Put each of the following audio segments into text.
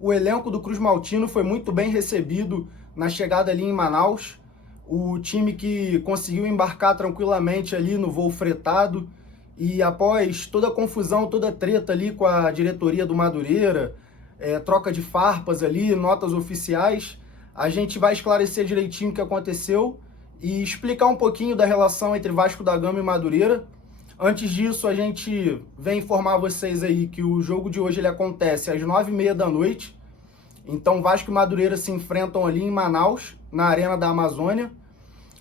O elenco do Cruz Maltino foi muito bem recebido na chegada ali em Manaus. O time que conseguiu embarcar tranquilamente ali no voo fretado e após toda a confusão, toda a treta ali com a diretoria do Madureira, troca de farpas ali, notas oficiais, a gente vai esclarecer direitinho o que aconteceu e explicar um pouquinho da relação entre Vasco da Gama e Madureira. Antes disso, a gente vem informar vocês aí que o jogo de hoje ele acontece às 9h30 da noite. Então, Vasco e Madureira se enfrentam ali em Manaus, na Arena da Amazônia.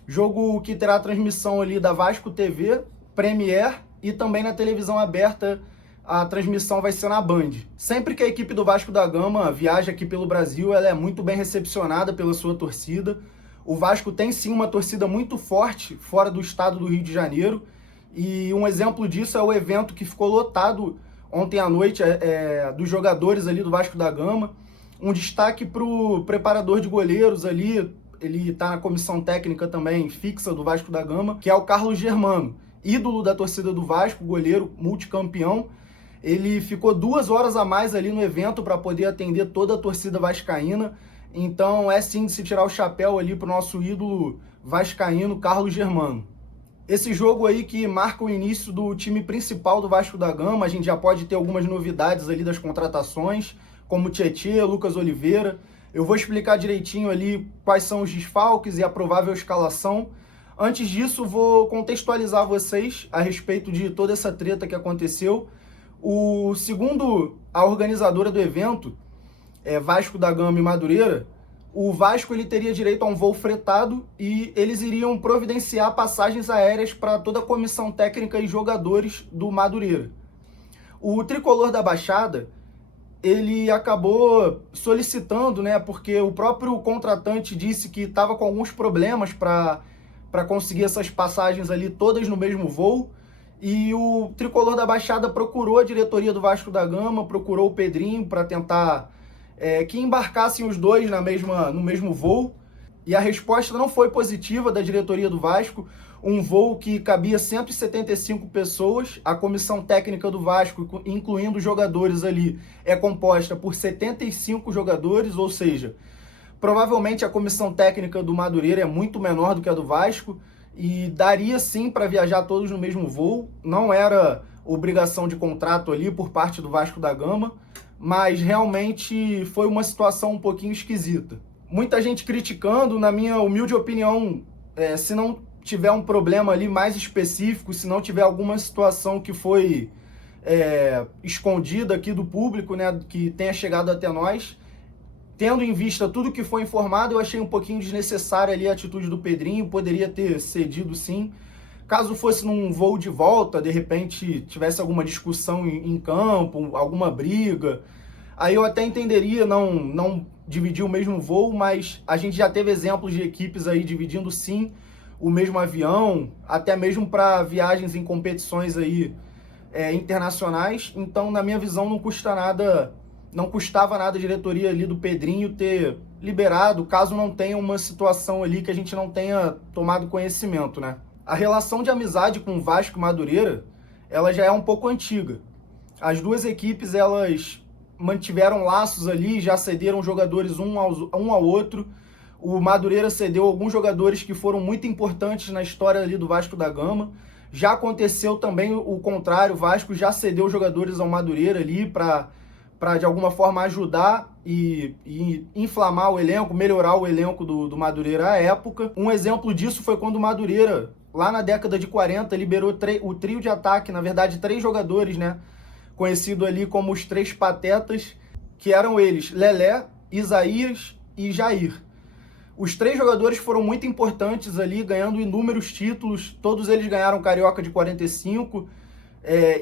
Jogo que terá transmissão ali da Vasco TV, Premier e também na televisão aberta. A transmissão vai ser na Band. Sempre que a equipe do Vasco da Gama viaja aqui pelo Brasil, ela é muito bem recepcionada pela sua torcida. O Vasco tem sim uma torcida muito forte fora do estado do Rio de Janeiro. E um exemplo disso é o evento que ficou lotado ontem à noite dos jogadores ali do Vasco da Gama. Um destaque para o preparador de goleiros ali, ele está na comissão técnica também fixa do Vasco da Gama, que é o Carlos Germano, ídolo da torcida do Vasco, goleiro multicampeão. Ele ficou 2 horas a mais ali no evento para poder atender toda a torcida vascaína. Então é sim de se tirar o chapéu ali para o nosso ídolo vascaíno, Carlos Germano. Esse jogo aí que marca o início do time principal do Vasco da Gama, a gente já pode ter algumas novidades ali das contratações, como Tietê, Lucas Oliveira. Eu vou explicar direitinho ali quais são os desfalques e a provável escalação. Antes disso, vou contextualizar vocês a respeito de toda essa treta que aconteceu. Segundo a organizadora do evento, Vasco da Gama e Madureira, o Vasco ele teria direito a um voo fretado e eles iriam providenciar passagens aéreas para toda a comissão técnica e jogadores do Madureira. O tricolor da Baixada, ele acabou solicitando, né, porque o próprio contratante disse que estava com alguns problemas para conseguir essas passagens ali todas no mesmo voo, e o tricolor da Baixada procurou a diretoria do Vasco da Gama, procurou o Pedrinho para tentar que embarcassem os dois no mesmo voo, e a resposta não foi positiva da diretoria do Vasco. Um voo que cabia 175 pessoas, a comissão técnica do Vasco, incluindo os jogadores ali, é composta por 75 jogadores, ou seja, provavelmente a comissão técnica do Madureira é muito menor do que a do Vasco, e daria sim para viajar todos no mesmo voo, não era obrigação de contrato ali por parte do Vasco da Gama, mas realmente foi uma situação um pouquinho esquisita. Muita gente criticando, na minha humilde opinião, se não tiver um problema ali mais específico, se não tiver alguma situação que foi escondida aqui do público, né, que tenha chegado até nós, tendo em vista tudo que foi informado, eu achei um pouquinho desnecessária ali a atitude do Pedrinho, poderia ter cedido sim. Caso fosse num voo de volta, de repente tivesse alguma discussão em campo, alguma briga, aí eu até entenderia não dividir o mesmo voo, mas a gente já teve exemplos de equipes aí dividindo sim o mesmo avião, até mesmo para viagens em competições aí internacionais. Então, na minha visão, não custava nada a diretoria ali do Pedrinho ter liberado, caso não tenha uma situação ali que a gente não tenha tomado conhecimento, né? A relação de amizade com o Vasco e Madureira, ela já é um pouco antiga. As duas equipes, elas mantiveram laços ali, já cederam jogadores um ao outro. O Madureira cedeu alguns jogadores que foram muito importantes na história ali do Vasco da Gama. Já aconteceu também o contrário, o Vasco já cedeu jogadores ao Madureira ali para de alguma forma ajudar e inflamar o elenco, melhorar o elenco do Madureira à época. Um exemplo disso foi quando o Madureira, lá na década de 40, liberou o trio de ataque, na verdade 3 jogadores, né? Conhecido ali como os 3 patetas, que eram eles, Lelé, Isaías e Jair. Os 3 jogadores foram muito importantes ali, ganhando inúmeros títulos, todos eles ganharam Carioca de 45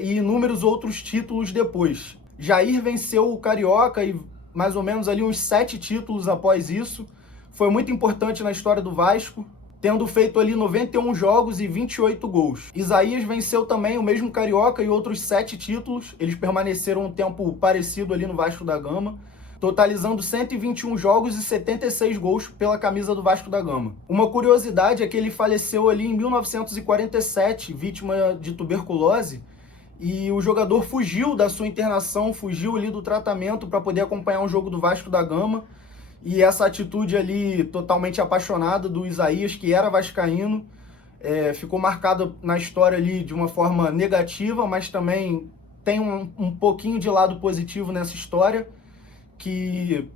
e inúmeros outros títulos depois. Jair venceu o Carioca e mais ou menos ali uns 7 títulos após isso. Foi muito importante na história do Vasco, tendo feito ali 91 jogos e 28 gols. Isaías venceu também o mesmo Carioca e outros 7 títulos. Eles permaneceram um tempo parecido ali no Vasco da Gama, totalizando 121 jogos e 76 gols pela camisa do Vasco da Gama. Uma curiosidade é que ele faleceu ali em 1947, vítima de tuberculose, e o jogador fugiu da sua internação, fugiu ali do tratamento para poder acompanhar um jogo do Vasco da Gama. E essa atitude ali totalmente apaixonada do Isaías, que era vascaíno, ficou marcada na história ali de uma forma negativa, mas também tem um pouquinho de lado positivo nessa história, que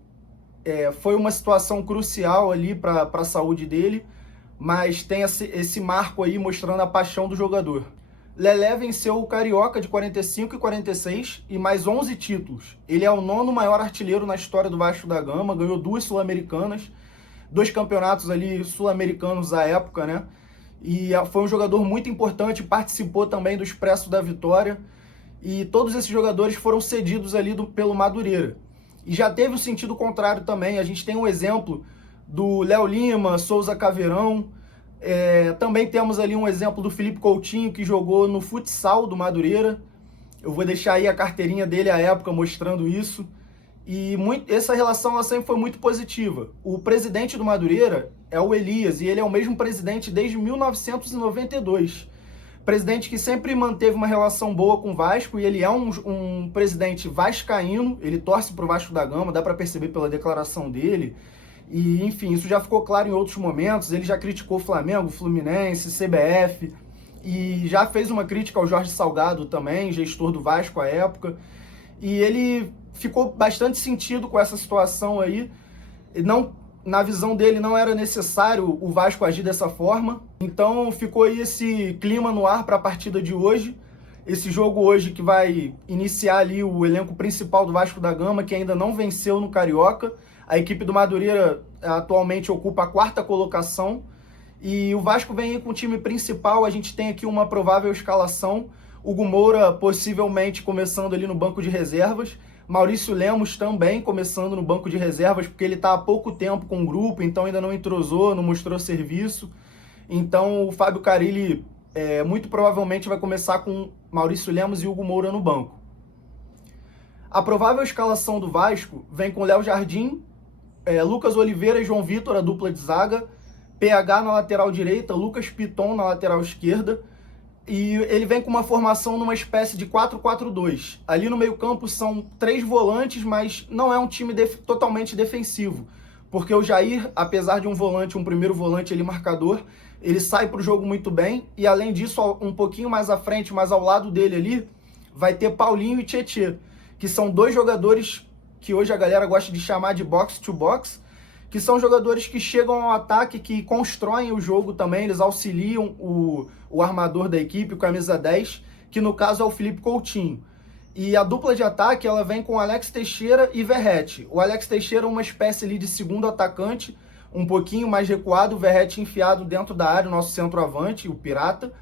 foi uma situação crucial ali para a saúde dele, mas tem esse marco aí mostrando a paixão do jogador. Lelé venceu o Carioca de 45 e 46 e mais 11 títulos. Ele é o 9º maior artilheiro na história do Vasco da Gama, ganhou 2 sul-americanas, 2 campeonatos ali sul-americanos à época, né? E foi um jogador muito importante, participou também do Expresso da Vitória, e todos esses jogadores foram cedidos ali pelo Madureira. E já teve o sentido contrário também, a gente tem um exemplo do Léo Lima, Souza Caveirão. Também temos ali um exemplo do Felipe Coutinho, que jogou no futsal do Madureira. Eu vou deixar aí a carteirinha dele à época mostrando isso. E essa relação ela sempre foi muito positiva. O presidente do Madureira é o Elias, e ele é o mesmo presidente desde 1992. Presidente que sempre manteve uma relação boa com o Vasco, e ele é um presidente vascaíno, ele torce para o Vasco da Gama, dá para perceber pela declaração dele. E, enfim, isso já ficou claro em outros momentos. Ele já criticou Flamengo, Fluminense, CBF, e já fez uma crítica ao Jorge Salgado também, gestor do Vasco à época. E ele ficou bastante sentido com essa situação aí. Na visão dele, não era necessário o Vasco agir dessa forma. Então ficou aí esse clima no ar para a partida de hoje. Esse jogo hoje que vai iniciar ali o elenco principal do Vasco da Gama, que ainda não venceu no Carioca. A equipe do Madureira atualmente ocupa a 4ª colocação. E o Vasco vem aí com o time principal. A gente tem aqui uma provável escalação. Hugo Moura possivelmente começando ali no banco de reservas. Maurício Lemos também começando no banco de reservas, porque ele está há pouco tempo com o grupo, então ainda não entrosou, não mostrou serviço. Então o Fábio Carille muito provavelmente vai começar com Maurício Lemos e Hugo Moura no banco. A provável escalação do Vasco vem com Léo Jardim, Lucas Oliveira e João Vitor, a dupla de zaga, PH na lateral direita, Lucas Piton na lateral esquerda, e ele vem com uma formação numa espécie de 4-4-2. Ali no meio campo são 3 volantes, mas não é um time totalmente defensivo, porque o Jair, apesar de um primeiro volante ali marcador, ele sai para o jogo muito bem, e além disso, um pouquinho mais à frente, mas ao lado dele ali, vai ter Paulinho e Tietê, que são 2 jogadores que hoje a galera gosta de chamar de box-to-box, que são jogadores que chegam ao ataque, que constroem o jogo também, eles auxiliam o armador da equipe, o camisa 10, que no caso é o Felipe Coutinho. E a dupla de ataque, ela vem com Alex Teixeira e Verratti. O Alex Teixeira é uma espécie ali de segundo atacante, um pouquinho mais recuado, o Verratti enfiado dentro da área, o nosso centroavante, o Pirata.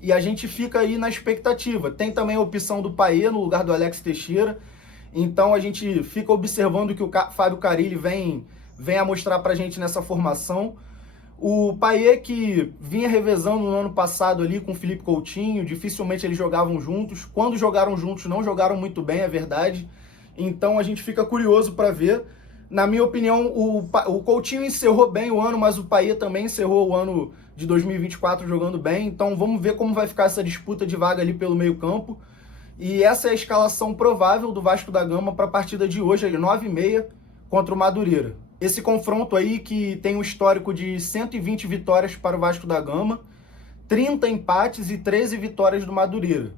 E a gente fica aí na expectativa. Tem também a opção do Payet no lugar do Alex Teixeira. Então a gente fica observando o que o Fábio Carille vem a mostrar pra gente nessa formação. O Payet, que vinha revezando no ano passado ali com o Felipe Coutinho, dificilmente eles jogavam juntos. Quando jogaram juntos, não jogaram muito bem, é verdade. Então a gente fica curioso para ver. Na minha opinião, o Coutinho encerrou bem o ano, mas o Payet também encerrou o ano de 2024 jogando bem. Então vamos ver como vai ficar essa disputa de vaga ali pelo meio campo. E essa é a escalação provável do Vasco da Gama para a partida de hoje, às 9h30, contra o Madureira. Esse confronto aí que tem um histórico de 120 vitórias para o Vasco da Gama, 30 empates e 13 vitórias do Madureira.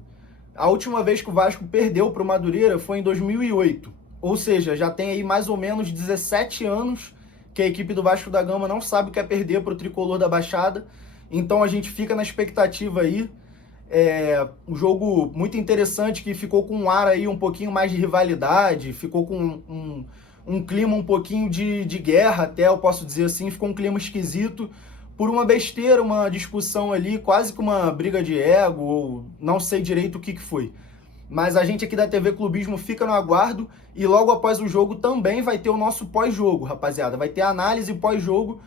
A última vez que o Vasco perdeu para o Madureira foi em 2008, ou seja, já tem aí mais ou menos 17 anos que a equipe do Vasco da Gama não sabe o que é perder para o Tricolor da Baixada, então a gente fica na expectativa aí. Um jogo muito interessante que ficou com um ar aí um pouquinho mais de rivalidade, ficou com um clima um pouquinho de guerra até, eu posso dizer assim, ficou um clima esquisito por uma besteira, uma discussão ali, quase que uma briga de ego, ou não sei direito o que foi. Mas a gente aqui da TV Clubismo fica no aguardo e logo após o jogo também vai ter o nosso pós-jogo, rapaziada. Vai ter análise pós-jogo,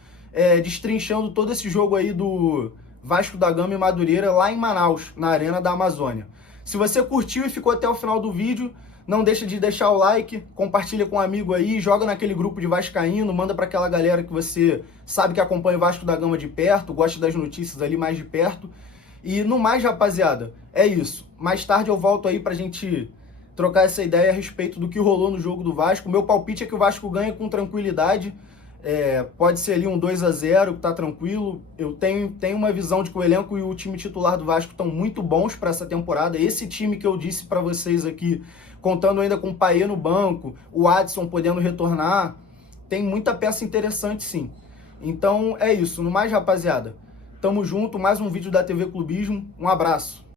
destrinchando todo esse jogo aí do Vasco da Gama e Madureira lá em Manaus, na Arena da Amazônia. Se você curtiu e ficou até o final do vídeo, não deixa de deixar o like, compartilha com um amigo aí, joga naquele grupo de vascaíno, manda para aquela galera que você sabe que acompanha o Vasco da Gama de perto, gosta das notícias ali mais de perto. E no mais, rapaziada, é isso. mais tarde eu volto aí pra gente trocar essa ideia a respeito do que rolou no jogo do Vasco. Meu palpite é que o Vasco ganha com tranquilidade. Pode ser ali um 2-0, que tá tranquilo. Eu tenho uma visão de que o elenco e o time titular do Vasco estão muito bons para essa temporada. Esse time que eu disse para vocês aqui, contando ainda com o Payet no banco, o Adson podendo retornar, tem muita peça interessante sim. Então é isso. No mais, rapaziada, tamo junto. Mais um vídeo da TV Clubismo. Um abraço.